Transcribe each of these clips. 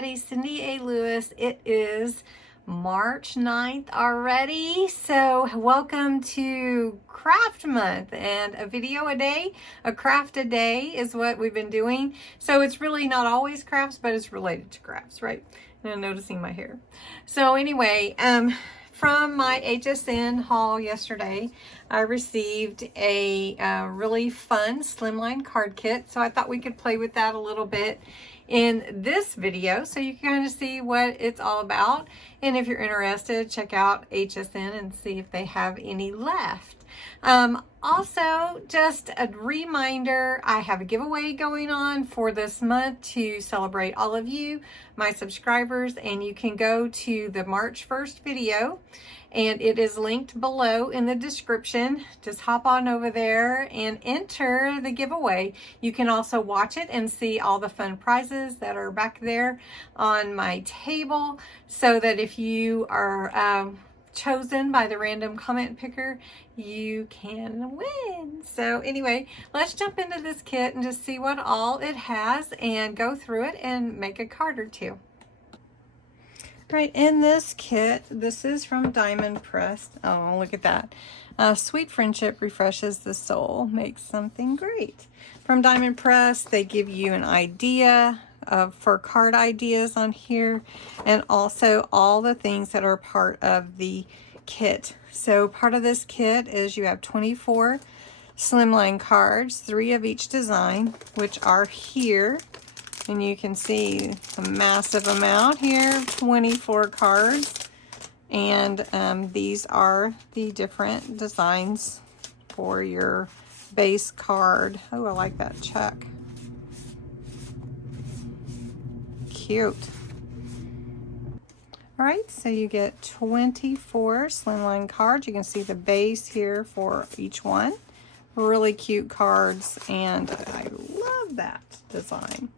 everybody, Cindy A. Lewis. It is March 9th already, so welcome to Craft Month, and a video a day, a craft a day is what we've been doing. So it's really not always crafts, but it's related to crafts, right? And I'm noticing my hair. So anyway, from my HSN haul yesterday, I received a really fun Slimline card kit. So I thought we could play with that a little bit in this video so you can kind of see what it's all about. And if you're interested, check out HSN and see if they have any left. Also, just a reminder, I have a giveaway going on for this month to celebrate all of you, my subscribers, and you can go to the March 1st video, and it is linked below in the description. Just hop on over there and enter the giveaway. You can also watch it and see all the fun prizes that are back there on my table, so that if you are chosen by the random comment picker, you can win. So anyway, let's jump into this kit and just see what all it has and go through it and make a card or two. Right, in this kit, this is from Diamond Press. Oh, look at that. Sweet friendship refreshes the soul, makes something great. From Diamond Press, they give you an idea for card ideas on here, and also all the things that are part of the kit. So part of this kit is you have 24 Slimline cards, 3 of each design, which are here. And you can see a massive amount here, 24 cards. And these are the different designs for your base card. Oh, I like that check. Cute. All right, so you get 24 Slimline cards. You can see the base here for each one. Really cute cards, and I love that design.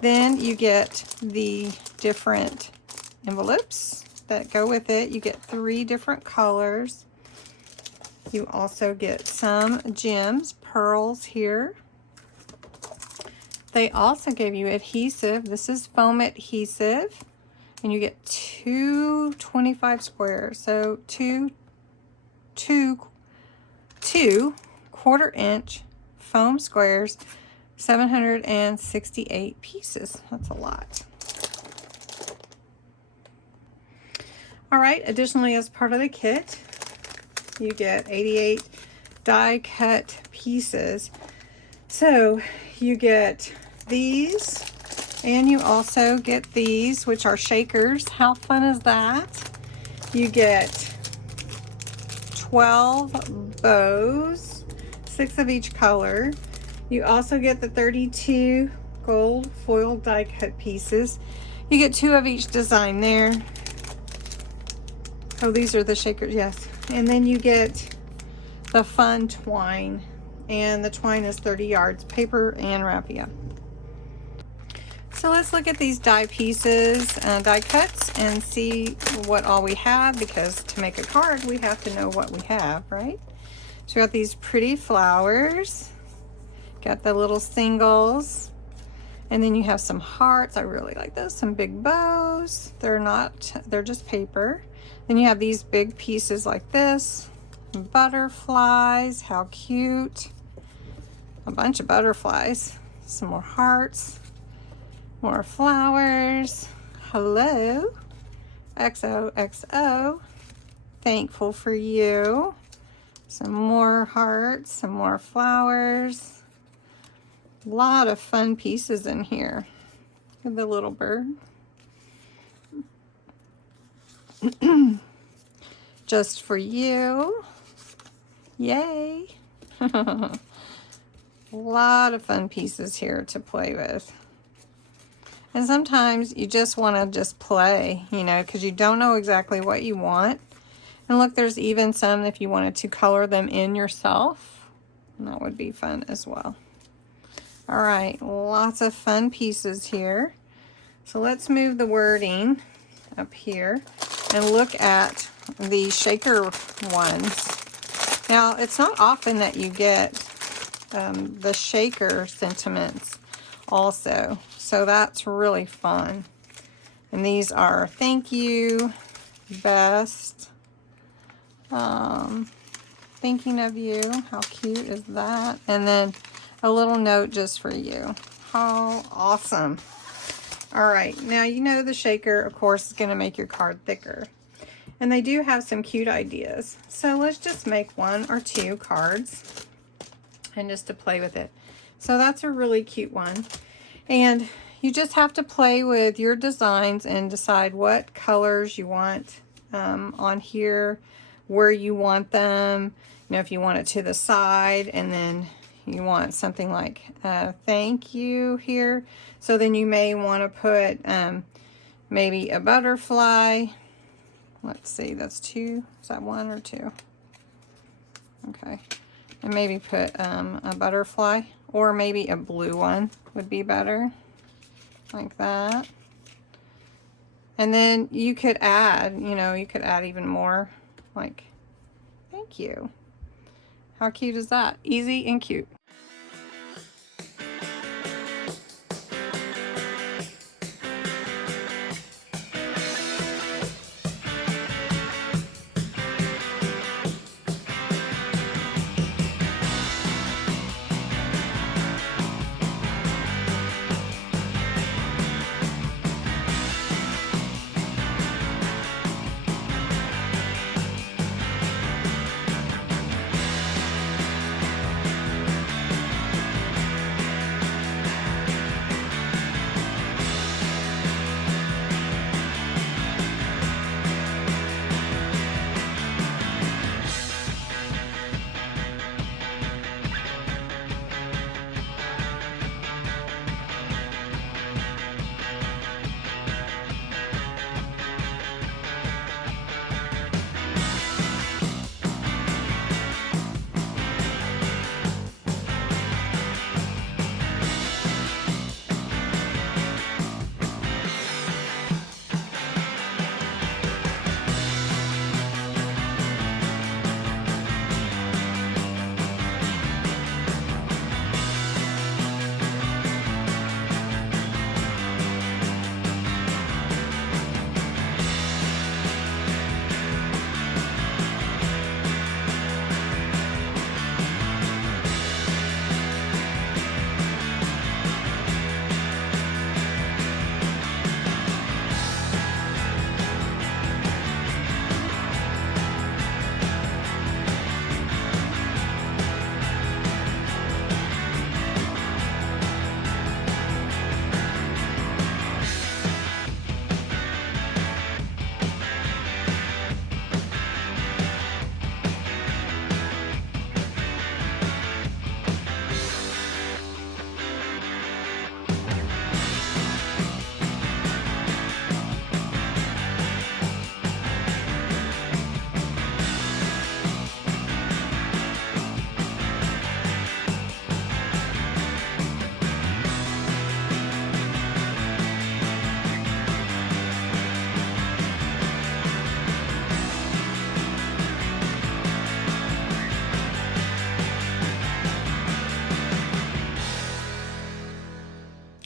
Then you get the different envelopes that go with it. You get 3 different colors. You also get some gems, pearls here. They also gave you adhesive. This is foam adhesive, and you get 2 25 squares. So two 1/4-inch foam squares, 768 pieces. That's a lot. All right, additionally, as part of the kit, you get 88 die cut pieces. So you get these, and you also get these, which are shakers. How fun is that? You get 12 bows, 6 of each color. You also get the 32 gold foil die cut pieces. You get 2 of each design there. Oh, these are the shakers, yes. And then you get the fun twine, and the twine is 30 yards, paper and raffia. So let's look at these die pieces, die cuts, and see what all we have, because to make a card, we have to know what we have, right? So we got these pretty flowers. Got the little singles, and then you have some hearts. I really like those. Some big bows. They're just paper. Then you have these big pieces like this. Butterflies, how cute. A bunch of butterflies. Some more hearts. More flowers. Hello. XOXO. Thankful for you. Some more hearts, some more flowers. A lot of fun pieces in here. Look at the little bird. Just for you. Yay. A lot of fun pieces here to play with. And sometimes you just want to just play, you know, because you don't know exactly what you want. And look, there's even some if you wanted to color them in yourself. And that would be fun as well. All right, lots of fun pieces here. So let's move the wording up here and look at the shaker ones. Now, it's not often that you get the shaker sentiments also, so that's really fun. And these are thank you, best, thinking of you. How cute is that? And then a little note just for you. How awesome. All right, now you know the shaker, of course, is going to make your card thicker. And they do have some cute ideas. So let's just make 1 or 2 cards and just to play with it. So that's a really cute one. And you just have to play with your designs and decide what colors you want on here, where you want them. You know, if you want it to the side, and then you want something like thank you here. So then you may want to put maybe a butterfly. Let's see, that's 2. Is that 1 or 2? Okay. And maybe put a butterfly, or maybe a blue one would be better. Like that. And then you could add, you know, you could add even more, like, thank you. How cute is that? Easy and cute.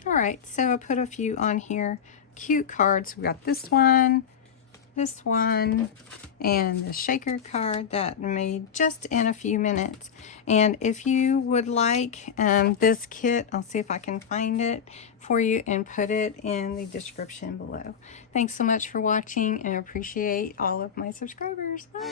Alright, so I put a few on here. Cute cards. We got this one, and the shaker card that I made just in a few minutes. And if you would like this kit, I'll see if I can find it for you and put it in the description below. Thanks so much for watching, and I appreciate all of my subscribers. Bye!